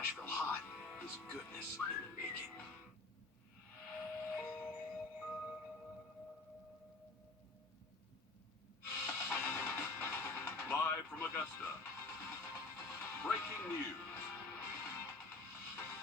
Nashville hot is goodness in the making. Live from Augusta, breaking news.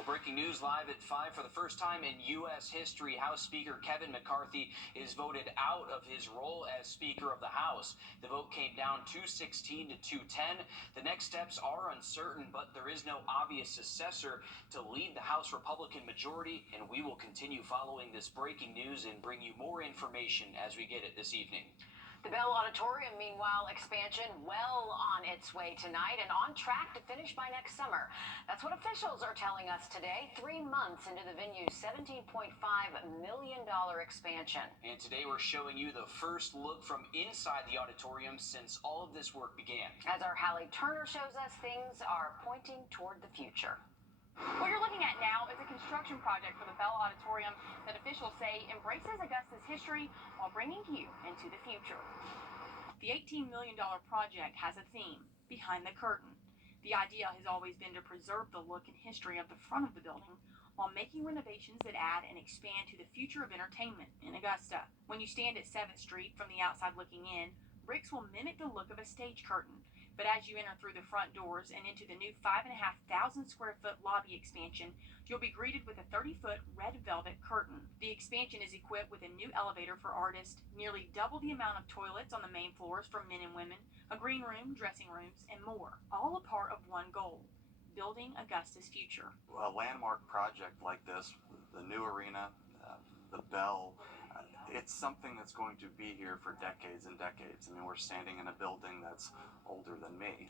Breaking news live at 5 for the first time in U.S. history. House Speaker Kevin McCarthy is voted out of his role as Speaker of the House. The vote came down 216 to 210. The next steps are uncertain, but there is no obvious successor to lead the House Republican majority, and we will continue following this breaking news and bring you more information as we get it this evening. The Bell Auditorium, meanwhile, expansion well on its way tonight and on track to finish by next summer. That's what officials are telling us today, 3 months into the venue's $17.5 million expansion. And today we're showing you the first look from inside the auditorium since all of this work began. As our Hallie Turner shows us, things are pointing toward the future. What you're looking at now is a construction project for the Bell Auditorium that officials say embraces Augusta's history while bringing you into the future. The $18 million project has a theme, Behind the Curtain. The idea has always been to preserve the look and history of the front of the building while making renovations that add and expand to the future of entertainment in Augusta. When you stand at 7th Street from the outside looking in, bricks will mimic the look of a stage curtain. But as you enter through the front doors and into the new 5,500 square foot lobby expansion, you'll be greeted with a 30-foot red velvet curtain. The expansion is equipped with a new elevator for artists, nearly double the amount of toilets on the main floors for men and women, a green room, dressing rooms, and more, all a part of one goal: building Augusta's future. A landmark project like this, the new arena, the Bell, it's something that's going to be here for decades and decades. I mean, we're standing in a building that's older than me.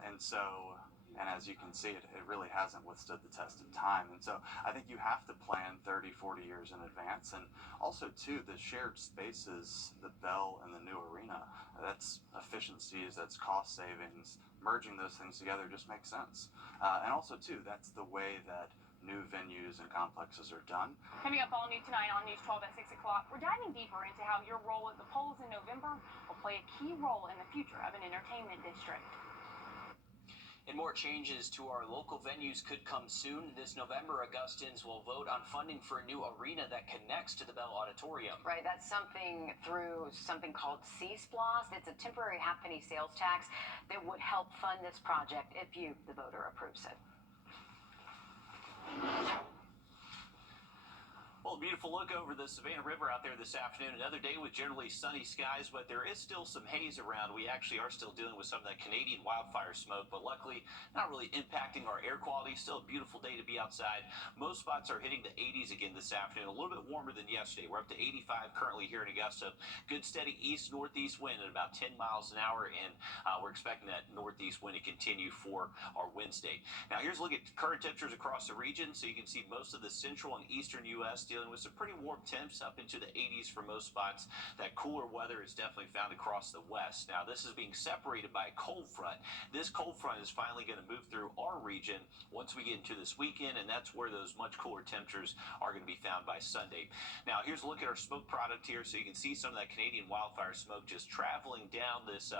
And as you can see, it really hasn't withstood the test of time. And so I think you have to plan 30, 40 years in advance. And also, too, the shared spaces, the Bell and the new arena, that's efficiencies, that's cost savings. Merging those things together just makes sense. And also, too, that's the way that new venues and complexes are done. Coming up all new tonight on News 12 at 6 o'clock, we're diving deeper into how your role at the polls in November will play a key role in the future of an entertainment district. And more changes to our local venues could come soon. This November, Augustans will vote on funding for a new arena that connects to the Bell Auditorium. Right, that's something through something called C-SPLOS. It's a temporary half-penny sales tax that would help fund this project if you, the voter, approves it. Well, a beautiful look over the Savannah River out there this afternoon. Another day with generally sunny skies, but there is still some haze around. We actually are still dealing with some of that Canadian wildfire smoke, but luckily not really impacting our air quality. Still a beautiful day to be outside. Most spots are hitting the 80s again this afternoon. A little bit warmer than yesterday. We're up to 85 currently here in Augusta. Good steady east-northeast wind at about 10 miles an hour, and we're expecting that northeast wind to continue for our Wednesday. Now, here's a look at current temperatures across the region. So you can see most of the central and eastern U.S. dealing with some pretty warm temps up into the 80s for most spots. That cooler weather is definitely found across the west. Now, this is being separated by a cold front. This cold front is finally going to move through our region once we get into this weekend, and that's where those much cooler temperatures are going to be found by Sunday. Now, here's a look at our smoke product here. So you can see some of that Canadian wildfire smoke just traveling down this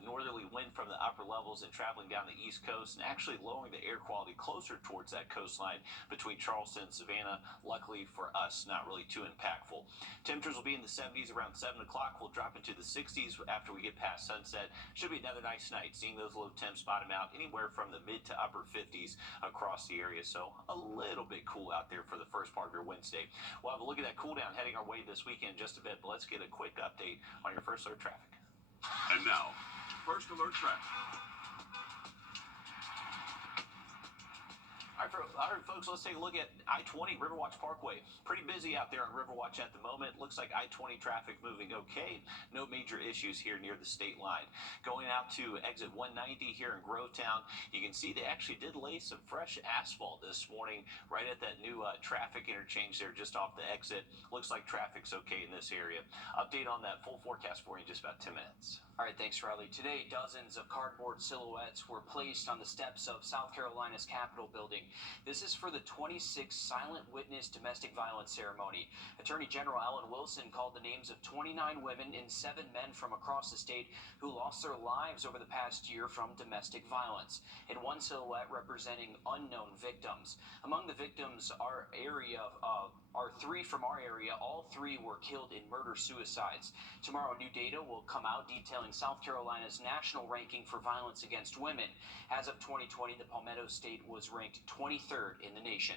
northerly wind from the upper levels and traveling down the east coast and actually lowering the air quality closer towards that coastline between Charleston and Savannah. Luckily for us, not really too impactful. Temperatures will be in the 70s around 7 o'clock. We'll drop into the 60s after we get past sunset. Should be another nice night. Seeing those low temps bottom out anywhere from the mid to upper 50s across the area. So a little bit cool out there for the first part of your Wednesday. We'll have a look at that cool down heading our way this weekend in just a bit, but let's get a quick update on your first alert traffic. And now, first alert traffic. All right, folks, let's take a look at I-20 Riverwatch Parkway. Pretty busy out there on Riverwatch at the moment. Looks like I-20 traffic moving okay. No major issues here near the state line. Going out to exit 190 here in Grovetown, you can see they actually did lay some fresh asphalt this morning right at that new traffic interchange there just off the exit. Looks like traffic's okay in this area. Update on that full forecast for you in just about 10 minutes. All right, thanks, Riley. Today, dozens of cardboard silhouettes were placed on the steps of South Carolina's Capitol building. This is for the 26th silent witness domestic violence ceremony. Attorney General Alan Wilson called the names of 29 women and 7 men from across the state who lost their lives over the past year from domestic violence, in one silhouette representing unknown victims. Among the victims are 3 from our area. All 3 were killed in murder-suicides. Tomorrow, new data will come out detailing South Carolina's national ranking for violence against women. As of 2020, the Palmetto State was ranked 23rd in the nation.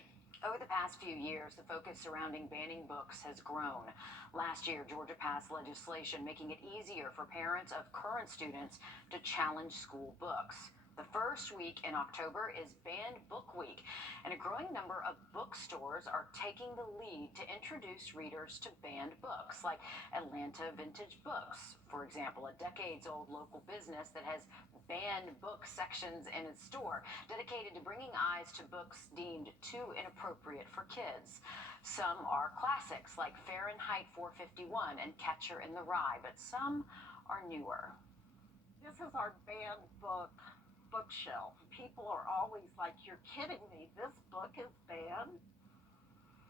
Over the past few years, the focus surrounding banning books has grown. Last year, Georgia passed legislation making it easier for parents of current students to challenge school books. The first week in October is Banned Book Week, and a growing number of bookstores are taking the lead to introduce readers to banned books, like Atlanta Vintage Books, for example, a decades-old local business that has banned book sections in its store, dedicated to bringing eyes to books deemed too inappropriate for kids. Some are classics, like Fahrenheit 451 and Catcher in the Rye, but some are newer. This is our banned bookshelf. People are always like, "You're kidding me, this book is banned?"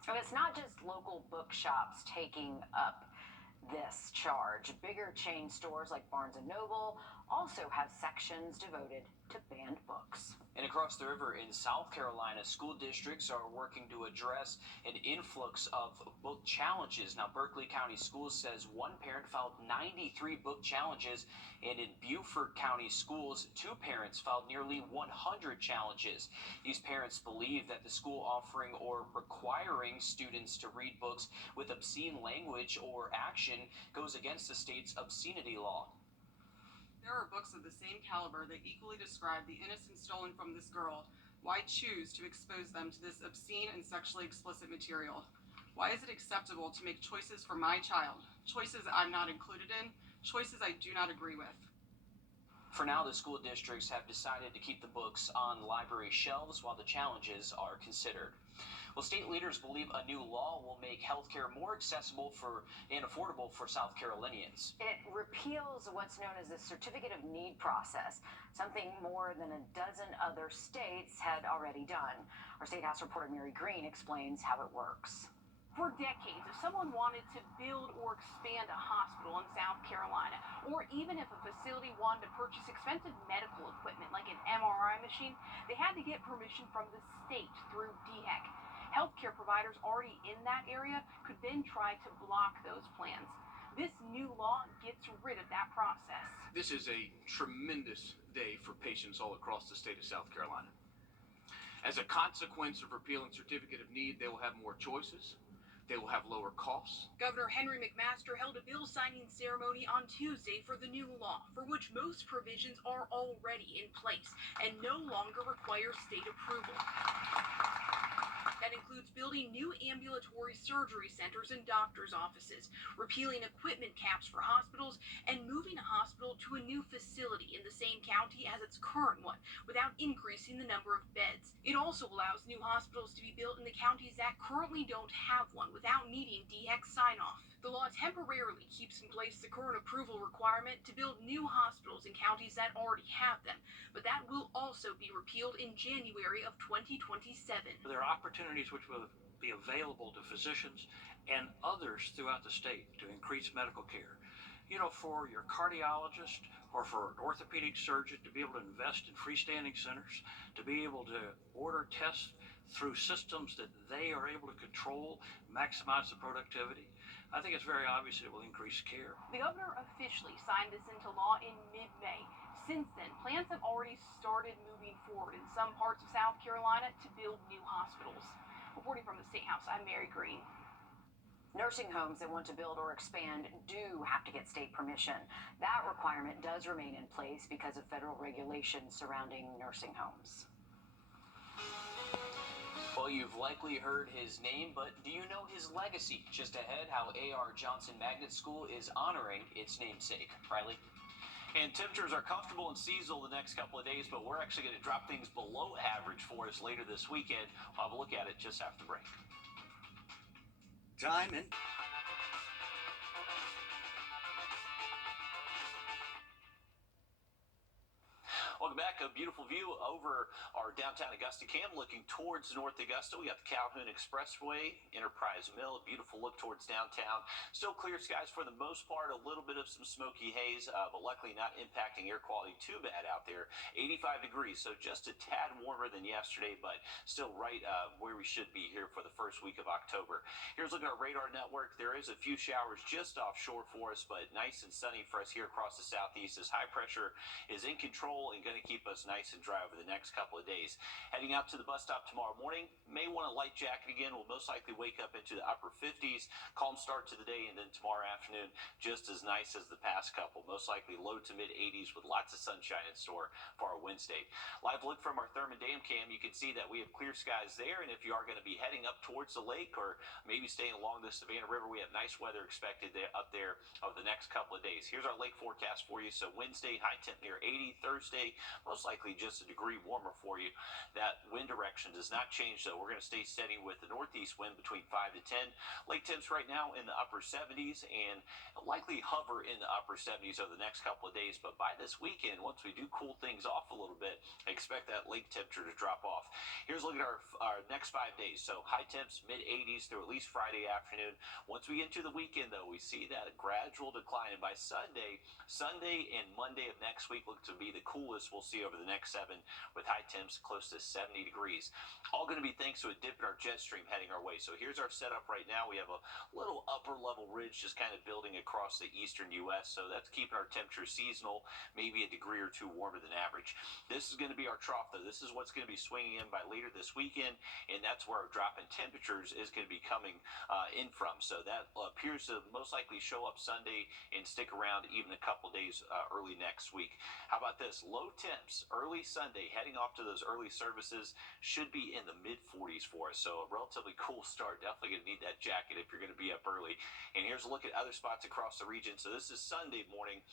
And it's not just local bookshops taking up this charge. Bigger chain stores like Barnes & Noble also have sections devoted to banned books. And across the river in South Carolina, school districts are working to address an influx of book challenges. Now, Berkeley County Schools says one parent filed 93 book challenges, and in Beaufort County Schools, 2 parents filed nearly 100 challenges. These parents believe that the school offering or requiring students to read books with obscene language or action goes against the state's obscenity law. There are books of the same caliber that equally describe the innocence stolen from this girl. Why choose to expose them to this obscene and sexually explicit material? Why is it acceptable to make choices for my child? Choices I'm not included in, choices I do not agree with. For now, the school districts have decided to keep the books on library shelves while the challenges are considered. Well, state leaders believe a new law will make healthcare more accessible and affordable for South Carolinians. It repeals what's known as the Certificate of Need process, something more than a dozen other states had already done. Our State House reporter Mary Green explains how it works. For decades, if someone wanted to build or expand a hospital in South Carolina, or even if a facility wanted to purchase expensive medical equipment like an MRI machine, they had to get permission from the state through DHEC. Healthcare providers already in that area could then try to block those plans. This new law gets rid of that process. This is a tremendous day for patients all across the state of South Carolina. As a consequence of repealing Certificate of Need, they will have more choices. They will have lower costs. Governor Henry McMaster held a bill signing ceremony on Tuesday for the new law, for which most provisions are already in place and no longer require state approval. That includes building new ambulatory surgery centers and doctors' offices, repealing equipment caps for hospitals, and moving a hospital to a new facility in the same county as its current one, without increasing the number of beds. It also allows new hospitals to be built in the counties that currently don't have one without needing DHEC sign-off. The law temporarily keeps in place the current approval requirement to build new hospitals in counties that already have them, but that will also be repealed in January of 2027. There are opportunities which will be available to physicians and others throughout the state to increase medical care. You know, for your cardiologist or for an orthopedic surgeon to be able to invest in freestanding centers, to be able to order tests through systems that they are able to control, maximize the productivity. I think it's very obvious it will increase care. The governor officially signed this into law in mid-May. Since then, plans have already started moving forward in some parts of South Carolina to build new hospitals. Reporting from the State House, I'm Mary Green. Nursing homes that want to build or expand do have to get state permission. That requirement does remain in place because of federal regulations surrounding nursing homes. Well, you've likely heard his name, but do you know his legacy? Just ahead, how A.R. Johnson Magnet School is honoring its namesake. Riley? And temperatures are comfortable and seasonal the next couple of days, but we're actually going to drop things below average for us later this weekend. We'll have a look at it just after the break. Time and Welcome back. Jack, a beautiful view over our downtown Augusta cam looking towards North Augusta. We got the Calhoun Expressway, Enterprise Mill, a beautiful look towards downtown. Still clear skies for the most part, a little bit of some smoky haze, but luckily not impacting air quality too bad out there. 85 degrees, so just a tad warmer than yesterday, but still right where we should be here for the first week of October. Here's a look at our radar network. There is a few showers just offshore for us, but nice and sunny for us here across the southeast as high pressure is in control and going to keep us nice and dry over the next couple of days. Heading out to the bus stop tomorrow morning, may want a light jacket again. We'll most likely wake up into the upper 50s. Calm start to the day, and then tomorrow afternoon just as nice as the past couple. Most likely low to mid 80s with lots of sunshine in store for our Wednesday. Live look from our Thurman Dam cam. You can see that we have clear skies there, and if you are going to be heading up towards the lake or maybe staying along the Savannah River, we have nice weather expected up there over the next couple of days. Here's our lake forecast for you. So Wednesday, high temp near 80. Thursday, most likely just a degree warmer for you. That wind direction does not change, though. We're going to stay steady with the northeast wind between 5 to 10. Lake temps right now in the upper 70s and likely hover in the upper 70s over the next couple of days. But by this weekend, once we do cool things off a little bit, expect that lake temperature to drop off. Here's a look at our next 5 days. So high temps mid 80s through at least Friday afternoon. Once we get into the weekend, though, we see that a gradual decline. And by Sunday and Monday of next week look to be the coolest we'll see over the next 7, with high temps close to 70 degrees. All going to be thanks to a dip in our jet stream heading our way. So here's our setup right now. We have a little upper level ridge just kind of building across the eastern U.S. So that's keeping our temperature seasonal, maybe a degree or two warmer than average. This is going to be our trough, though. This is what's going to be swinging in by later this weekend, and that's where our drop in temperatures is going to be coming in from. So that appears to most likely show up Sunday and stick around even a couple days early next week. How about this? Low temps early Sunday, heading off to those early services, should be in the mid 40s for us. So a relatively cool start. Definitely going to need that jacket if you're going to be up early. And here's a look at other spots across the region. So this is Sunday morning.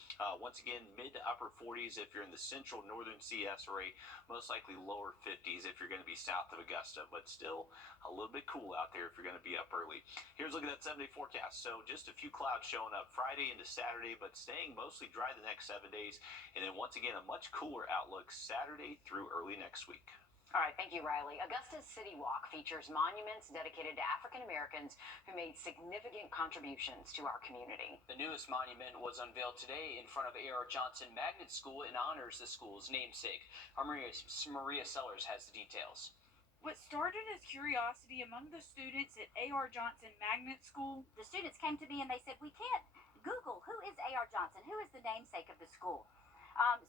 Once again, mid to upper 40s if you're in the central northern CS area. Most likely lower 50s if you're going to be south of Augusta, but still a little bit cool out there if you're going to be up early. Here's a look at that 7-day forecast. So just a few clouds showing up Friday into Saturday, but staying mostly dry the next 7 days. And then once again, a much cooler outlook Saturday through early next week. All right, thank you, Riley. Augusta's City Walk features monuments dedicated to African Americans who made significant contributions to our community. The newest monument was unveiled today in front of A.R. Johnson Magnet School and honors the school's namesake. Our Maria Sellers has the details. What started as curiosity among the students at A.R. Johnson Magnet School, the students came to me and they said, we can't Google who is A.R. Johnson, who is the namesake of the school.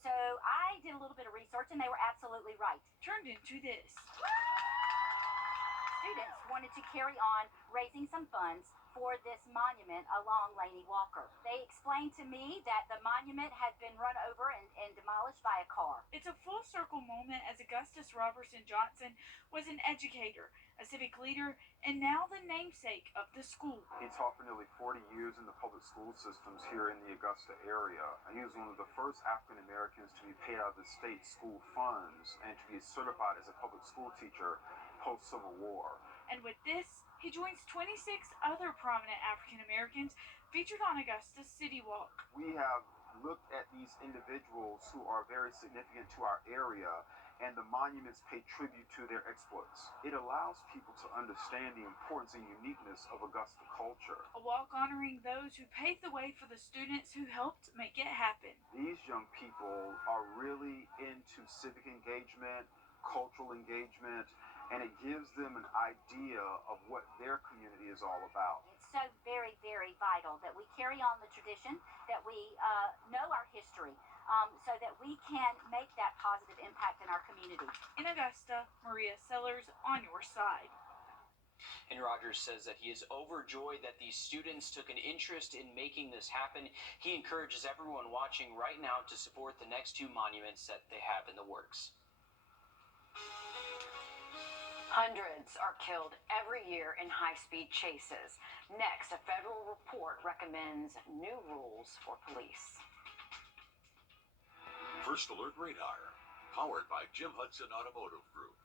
So I did a little bit of research and they were absolutely right. Turned into this. Students wanted to carry on raising some funds for this monument along Laney Walker. They explained to me that the monument had been run over and demolished by a car. It's a full circle moment as Augustus Robertson Johnson was an educator, a civic leader, and now the namesake of the school. He taught for nearly 40 years in the public school systems here in the Augusta area. He was one of the first African Americans to be paid out of the state school funds and to be certified as a public school teacher post-Civil War. And with this, he joins 26 other prominent African Americans featured on Augusta's City Walk. We have looked at these individuals who are very significant to our area, and the monuments pay tribute to their exploits. It allows people to understand the importance and uniqueness of Augusta culture. A walk honoring those who paved the way for the students who helped make it happen. These young people are really into civic engagement, cultural engagement, and it gives them an idea of what their community is all about. It's so very, very vital that we carry on the tradition, that we know our history, so that we can make that positive impact in our community. In Augusta, Maria Sellers on your side. And Rogers says that he is overjoyed that these students took an interest in making this happen. He encourages everyone watching right now to support the next 2 monuments that they have in the works. Hundreds are killed every year in high-speed chases. Next, a federal report recommends new rules for police. First Alert Radar, powered by Jim Hudson Automotive Group.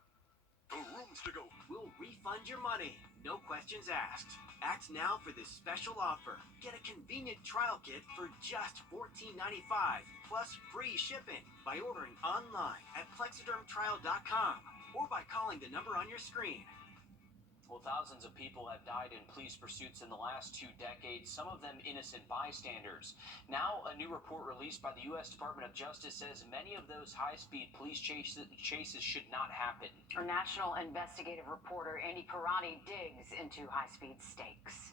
The rumor pounds to go. We'll refund your money, no questions asked. Act now for this special offer. Get a convenient trial kit for just $14.95 plus free shipping by ordering online at plexidermtrial.com or by calling the number on your screen. Well, thousands of people have died in police pursuits in the last 2 decades, some of them innocent bystanders. Now, a new report released by the U.S. Department of Justice says many of those high-speed police chases should not happen. Our national investigative reporter Andy Karate digs into high-speed stakes.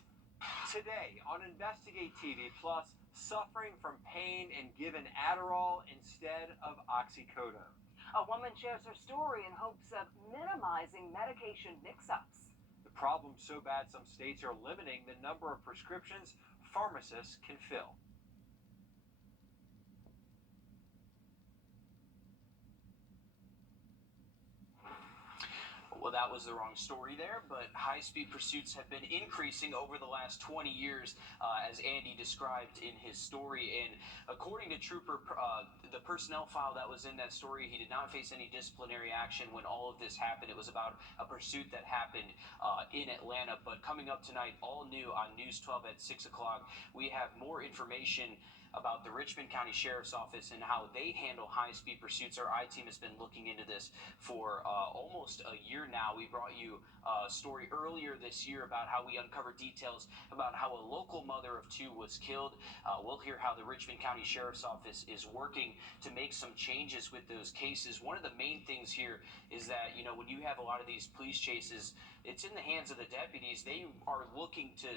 Today on Investigate TV Plus, suffering from pain and given Adderall instead of oxycodone. A woman shares her story in hopes of minimizing medication mix-ups. The problem's so bad some states are limiting the number of prescriptions pharmacists can fill. Well, that was the wrong story there, but high-speed pursuits have been increasing over the last 20 years, as Andy described in his story. And according to Trooper, the personnel file that was in that story, he did not face any disciplinary action when all of this happened. It was about a pursuit that happened in Atlanta. But coming up tonight, all new on News 12 at 6 o'clock, we have more information about the Richmond County Sheriff's Office and how they handle high-speed pursuits. Our I-team has been looking into this for almost a year now. We brought you a story earlier this year about how we uncovered details about how a local mother of 2 was killed. We'll hear how the Richmond County Sheriff's Office is working to make some changes with those cases. One of the main things here is that, you know, when you have a lot of these police chases, it's in the hands of the deputies. They are looking to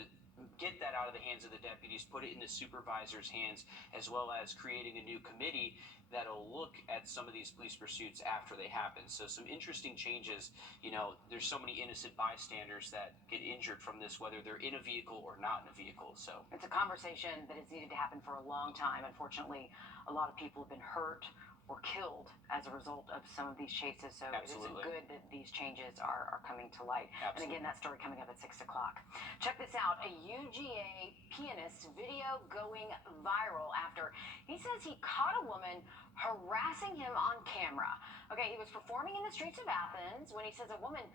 get that out of the hands of the deputies, put it in the supervisor's hands, as well as creating a new committee that'll look at some of these police pursuits after they happen. So some interesting changes. You know, there's so many innocent bystanders that get injured from this, whether they're in a vehicle or not in a vehicle. So it's a conversation that has needed to happen for a long time. Unfortunately, a lot of people have been hurt or killed as a result of some of these chases. So Absolutely. It is good that these changes are coming to light. Absolutely. And again, that story coming up at 6 o'clock. Check this out. A UGA pianist video going viral after he says he caught a woman harassing him on camera. Okay, he was performing in the streets of Athens when he says a woman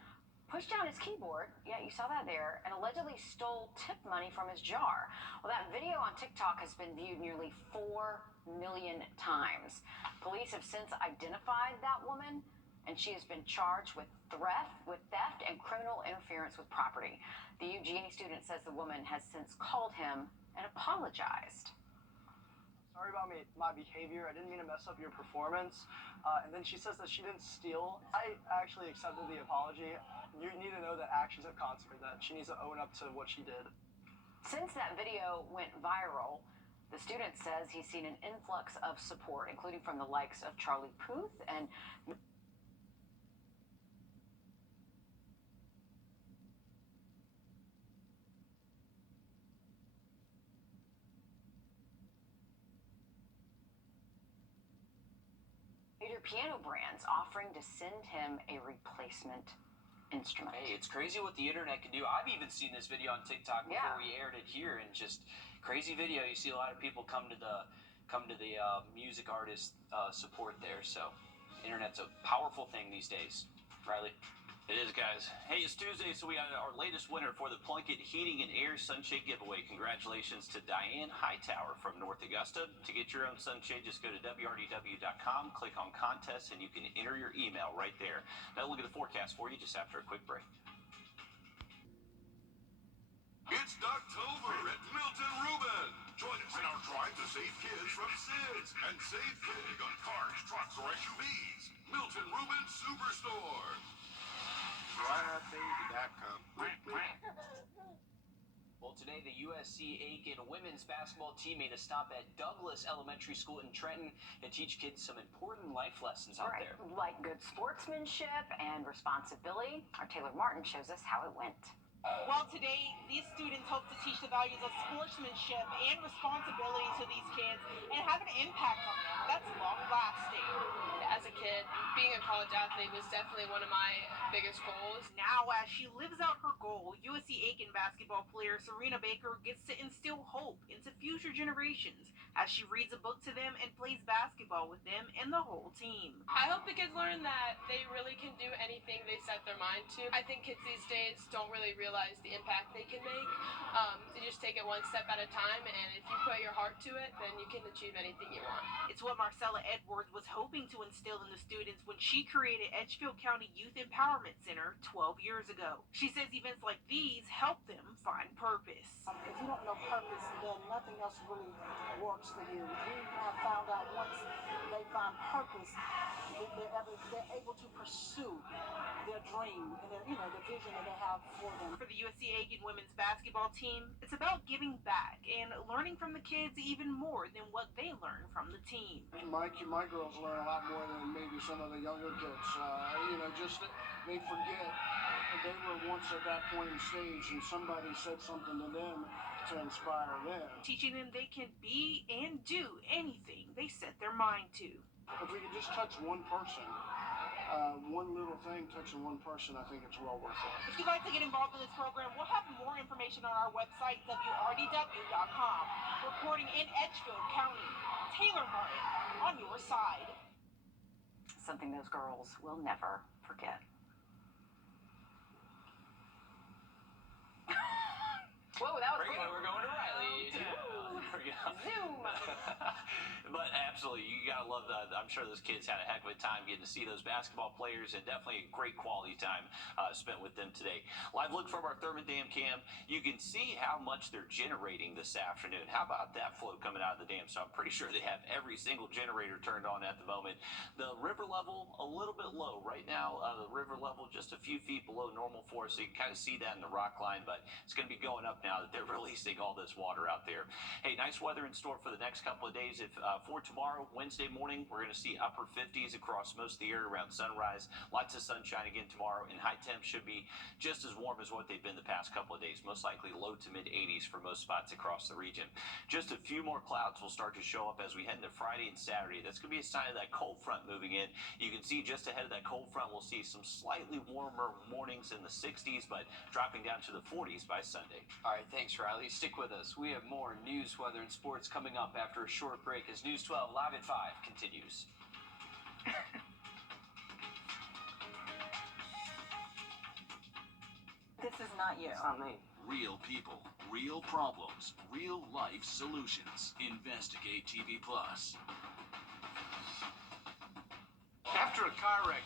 pushed down his keyboard, yeah, you saw that there, and allegedly stole tip money from his jar. Well, that video on TikTok has been viewed nearly 4 million times. Police have since identified that woman, and she has been charged with theft and criminal interference with property. The UGA student says the woman has since called him and apologized. Sorry about my behavior. I didn't mean to mess up your performance. And then she says that she didn't steal. I actually accepted the apology. You need to know that actions have consequences, that she needs to own up to what she did. Since that video went viral, the student says he's seen an influx of support, including from the likes of Charlie Puth and major piano brands offering to send him a replacement instrument. Hey, it's crazy what the internet can do. I've even seen this video on TikTok before we aired it here, and just crazy video. You see a lot of people come to the music artist support there. So, internet's a powerful thing these days. Riley. It is, guys. Hey, it's Tuesday, so we got our latest winner for the Plunkett Heating and Air Sunshade Giveaway. Congratulations to Diane Hightower from North Augusta. To get your own sunshade, just go to wrdw.com, click on contests, and you can enter your email right there. Now look at the forecast for you just after a quick break. It's October at Milton Ruben. Join us in our drive to save kids from SIDS and save big on cars, trucks, or SUVs. Milton Ruben Superstore. Well, today the USC Aiken women's basketball team made a stop at Douglas Elementary School in Trenton to teach kids some important life lessons out there. Like good sportsmanship and responsibility. Our Taylor Martin shows us how it went. Well, today, these students hope to teach the values of sportsmanship and responsibility to these kids and have an impact on them that's long-lasting. As a kid, being a college athlete was definitely one of my biggest goals. Now, as she lives out her goal, USC Aiken basketball player Serena Baker gets to instill hope into future generations as she reads a book to them and plays basketball with them and the whole team. I hope the kids learn that they really can do anything they set their mind to. I think kids these days don't really realize the impact they can make. You just take it one step at a time, and if you put your heart to it, then you can achieve anything you want. It's what Marcella Edwards was hoping to instill in the students when she created Edgefield County Youth Empowerment Center 12 years ago. She says events like these help them find purpose. If you don't know purpose, then nothing else really works for you. We have found out once they find purpose, they're able to pursue their dream and the vision that they have for them. For the USC Aiken women's basketball team, it's about giving back and learning from the kids even more than what they learn from the team. My girls learn a lot more than maybe some of the younger kids. Just they forget they were once at that point in stage and somebody said something to them to inspire them. Teaching them they can be and do anything they set their mind to. If we could just touch one person, one little thing touching one person, I think it's well worth it. If you'd like to get involved in this program, we'll have more information on our website, wrdw.com. Reporting in Edgefield County, Taylor Martin on your side. Something those girls will never forget. Whoa, that was We're going to Riley. Zoom. But absolutely, you gotta love I'm sure those kids had a heck of a time getting to see those basketball players, and definitely a great quality time spent with them today. Live look from our Thurman Dam cam. You can see how much they're generating this afternoon. How about that flow coming out of the dam? So I'm pretty sure they have every single generator turned on at the moment. The river level a little bit low right now. The river level just a few feet below normal for us, so you can kind of see that in the rock line. But it's going to be going up now that they're releasing all this water out there. Hey, nice weather in store for the next couple of days. For tomorrow, Wednesday morning, we're going to see upper 50s across most of the area around sunrise. Lots of sunshine again tomorrow, and high temps should be just as warm as what they've been the past couple of days. Most likely low to mid 80s for most spots across the region. Just a few more clouds will start to show up as we head into Friday and Saturday. That's going to be a sign of that cold front moving in. You can see just ahead of that cold front, we'll see some slightly warmer mornings in the 60s, but dropping down to the 40s by Sunday. All right, thanks, Riley. Stick with us. We have more news, weather, and sports coming up after a short break as News 12 Live at 5 continues. This is not you. It's not me. Real people, real problems, real life solutions. Investigate TV Plus. After a car wreck,